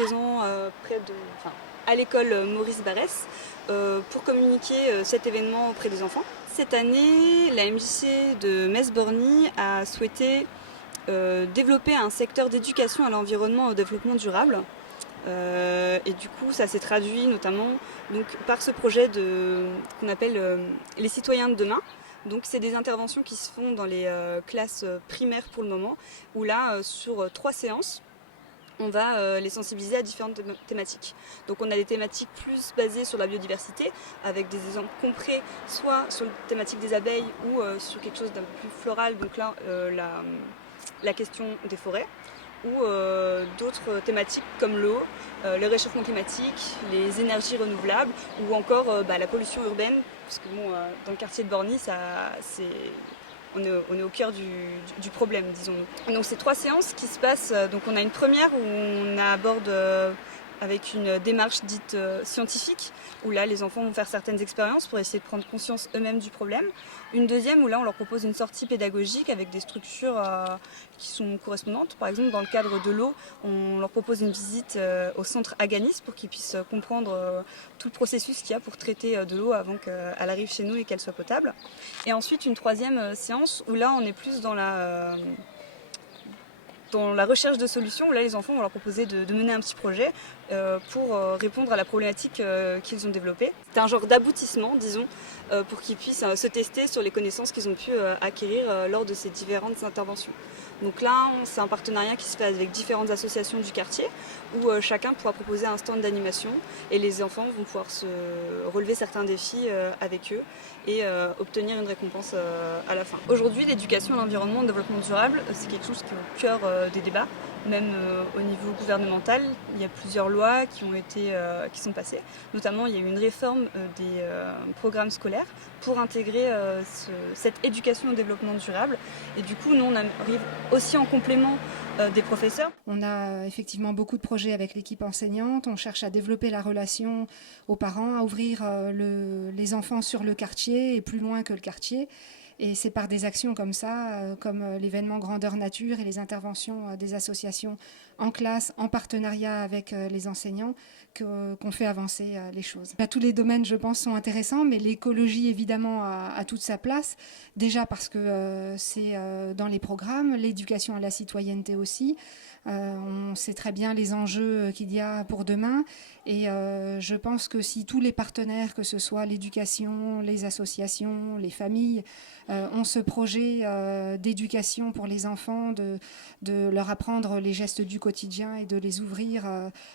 présent à l'école Maurice Barrès pour communiquer cet événement auprès des enfants. Cette année, la MJC de Metz-Borny a souhaité développer un secteur d'éducation à l'environnement et au développement durable. Et du coup, ça s'est traduit notamment donc, par ce projet qu'on appelle les citoyens de demain. Donc, c'est des interventions qui se font dans les classes primaires pour le moment, où là, sur 3 séances, on va les sensibiliser à différentes thématiques. Donc on a des thématiques plus basées sur la biodiversité, avec des exemples concrets, soit sur la thématique des abeilles ou sur quelque chose d'un peu plus floral, donc là la question des forêts, ou d'autres thématiques comme l'eau, le réchauffement climatique, les énergies renouvelables, ou encore la pollution urbaine, parce que dans le quartier de Borny, on est au cœur du problème, disons-nous. Donc c'est 3 séances qui se passent. Donc on a une première où on aborde avec une démarche dite scientifique, où là les enfants vont faire certaines expériences pour essayer de prendre conscience eux-mêmes du problème. Une deuxième où là on leur propose une sortie pédagogique avec des structures qui sont correspondantes. Par exemple dans le cadre de l'eau, on leur propose une visite au centre Aganis pour qu'ils puissent comprendre tout le processus qu'il y a pour traiter de l'eau avant qu'elle arrive chez nous et qu'elle soit potable. Et ensuite une troisième séance où là on est plus dans la recherche de solutions, où là les enfants vont leur proposer de mener un petit projet pour répondre à la problématique qu'ils ont développée. C'est un genre d'aboutissement, disons, pour qu'ils puissent se tester sur les connaissances qu'ils ont pu acquérir lors de ces différentes interventions. Donc là, c'est un partenariat qui se fait avec différentes associations du quartier où chacun pourra proposer un stand d'animation et les enfants vont pouvoir se relever certains défis avec eux et obtenir une récompense à la fin. Aujourd'hui, l'éducation à l'environnement et au développement durable, c'est quelque chose qui est au cœur des débats, même au niveau gouvernemental. Il y a plusieurs lois qui sont passées. Notamment, il y a eu une réforme des programmes scolaires pour intégrer cette éducation au développement durable. Et du coup, nous, on arrive aussi en complément des professeurs. On a effectivement beaucoup de projets avec l'équipe enseignante. On cherche à développer la relation aux parents, à ouvrir les enfants sur le quartier et plus loin que le quartier. Et c'est par des actions comme ça, comme l'événement Grandeur Nature et les interventions des associations en classe, en partenariat avec les enseignants, qu'on fait avancer les choses. Tous les domaines, je pense, sont intéressants, mais l'écologie, évidemment, a toute sa place. Déjà parce que c'est dans les programmes, l'éducation à la citoyenneté aussi. On sait très bien les enjeux qu'il y a pour demain et je pense que si tous les partenaires, que ce soit l'éducation, les associations, les familles, ont ce projet d'éducation pour les enfants, de leur apprendre les gestes du quotidien et de les ouvrir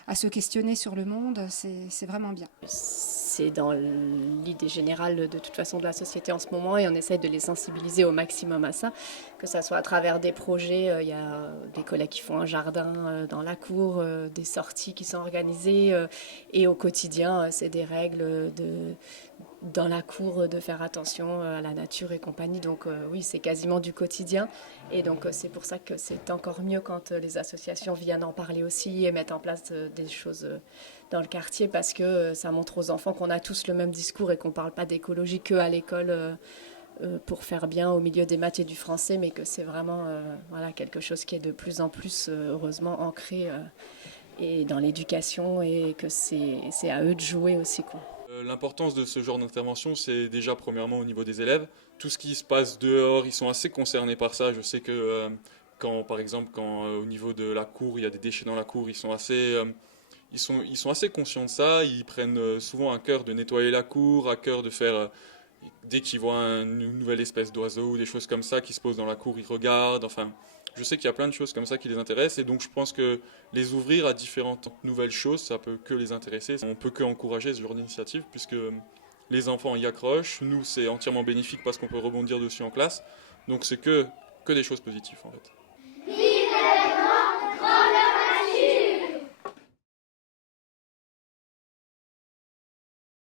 à se questionner sur le monde, c'est vraiment bien. C'est dans l'idée générale de toute façon de la société en ce moment et on essaie de les sensibiliser au maximum à ça, que ça soit à travers des projets, il y a des collègues qui font un jardin dans la cour, des sorties qui sont organisées et au quotidien c'est des règles dans la cour de faire attention à la nature et compagnie. Donc oui, c'est quasiment du quotidien. Et donc c'est pour ça que c'est encore mieux quand les associations viennent en parler aussi et mettent en place des choses dans le quartier parce que ça montre aux enfants qu'on a tous le même discours et qu'on ne parle pas d'écologie qu'à l'école pour faire bien au milieu des maths et du français, mais que c'est vraiment quelque chose qui est de plus en plus heureusement ancré et dans l'éducation et que c'est à eux de jouer aussi, quoi. L'importance de ce genre d'intervention, c'est déjà premièrement au niveau des élèves. Tout ce qui se passe dehors, ils sont assez concernés par ça. Je sais que par exemple, au niveau de la cour, il y a des déchets dans la cour, ils sont assez conscients de ça. Ils prennent souvent à cœur de nettoyer la cour, à cœur de faire, dès qu'ils voient une nouvelle espèce d'oiseau ou des choses comme ça qui se posent dans la cour, ils regardent. Enfin, je sais qu'il y a plein de choses comme ça qui les intéressent et donc je pense que les ouvrir à différentes nouvelles choses, ça peut que les intéresser. On peut que encourager ce genre d'initiative puisque les enfants y accrochent. Nous, c'est entièrement bénéfique parce qu'on peut rebondir dessus en classe. Donc c'est que des choses positives en fait.